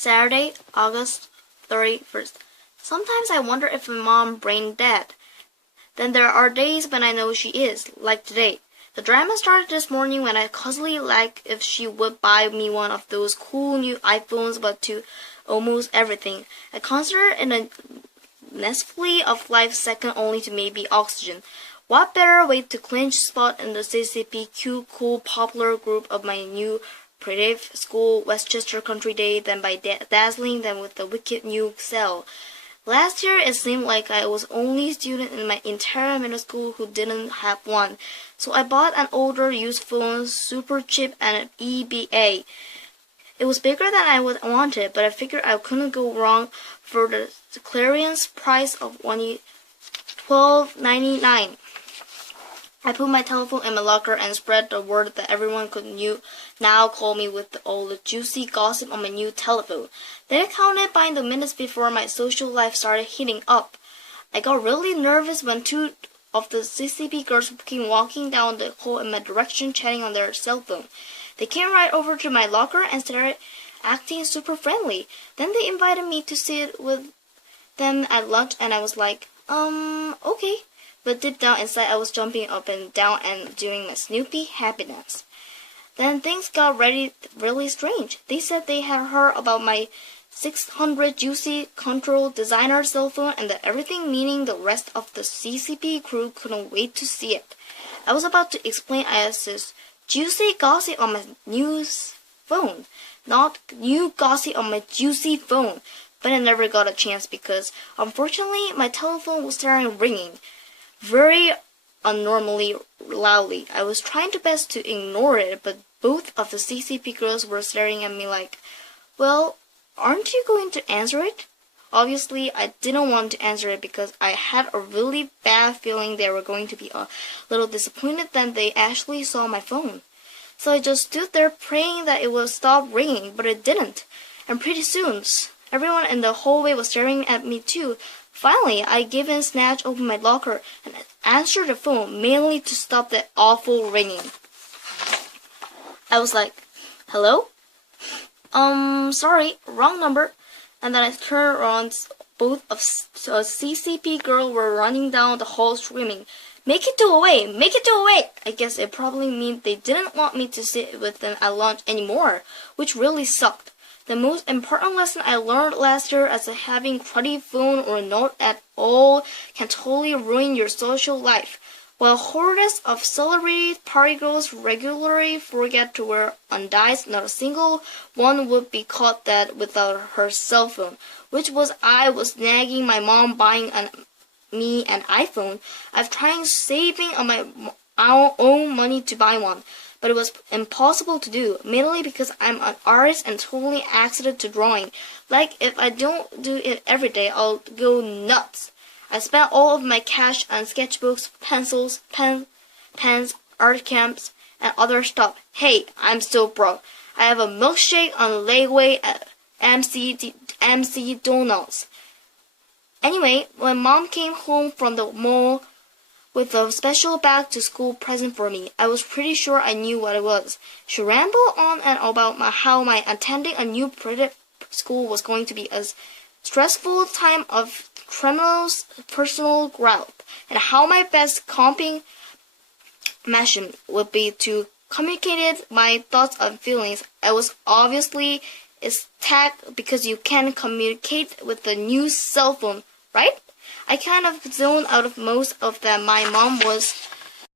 Saturday, August 31st. Sometimes I wonder if my mom brain dead. Then there are days when I know she is, like today. The drama started this morning when I cozily asked if she would buy me one of those cool new iPhones, but to almost everything. I consider it a necessity of life second only to maybe oxygen. What better way to clinch spot in the CCP cute, cool, popular group of my new private school Westchester Country Day than by dazzling them with the wicked new cell. Last year, it seemed like I was the only student in my entire middle school who didn't have one, so I bought an older used phone, super cheap, and an EBA. It was bigger than I wanted, but I figured I couldn't go wrong for the clearance price of $12.99. I put my telephone in my locker and spread the word that everyone could now call me with all the juicy gossip on my new telephone. Then I counted by the minutes before my social life started heating up. I got really nervous when two of the CCP girls came walking down the hall in my direction chatting on their cell phone. They came right over to my locker and started acting super friendly. Then they invited me to sit with them at lunch and I was like, okay. But deep down inside I was jumping up and down and doing my Snoopy happiness. Then things got really strange. They said they had heard about my 600 juicy control designer cell phone and that everything, meaning the rest of the CCP crew, couldn't wait to see it. I was about to explain as this juicy gossip on my new phone, not new gossip on my juicy phone, but I never got a chance because, unfortunately, my telephone was starting ringing very unnormally loudly. I was trying to best to ignore it, but both of the CCP girls were staring at me like, well, aren't you going to answer it? Obviously, I didn't want to answer it because I had a really bad feeling they were going to be a little disappointed that they actually saw my phone. So I just stood there praying that it would stop ringing, but it didn't. And pretty soon, everyone in the hallway was staring at me too. Finally, I gave in, snatched open my locker, and answered the phone, mainly to stop that awful ringing. I was like, hello? Sorry, wrong number. And then I turned around. Both of a CCP girl were running down the hall screaming, make it go away, make it go away. I guess it probably meant they didn't want me to sit with them at lunch anymore, which really sucked. The most important lesson I learned last year is that having cruddy phone or not at all can totally ruin your social life. While hordes of celebrity party girls regularly forget to wear undies, not a single one would be caught dead without her cell phone, which was I was nagging my mom buying me an iPhone. I've tried saving on my own money to buy one, but it was impossible to do, mainly because I'm an artist and totally accident to drawing. Like, if I don't do it every day, I'll go nuts. I spent all of my cash on sketchbooks, pencils, pens, art camps, and other stuff. Hey, I'm still broke. I have a milkshake on layaway at MC Donuts. Anyway, when Mom came home from the mall with a special back to school present for me, I was pretty sure I knew what it was. She rambled on and about how my attending a new private school was going to be a stressful time of tremendous personal growth, and how my best coping mechanism would be to communicate my thoughts and feelings. I was obviously ecstatic because you can communicate with the new cell phone, right? I kind of zoned out of most of that. My mom was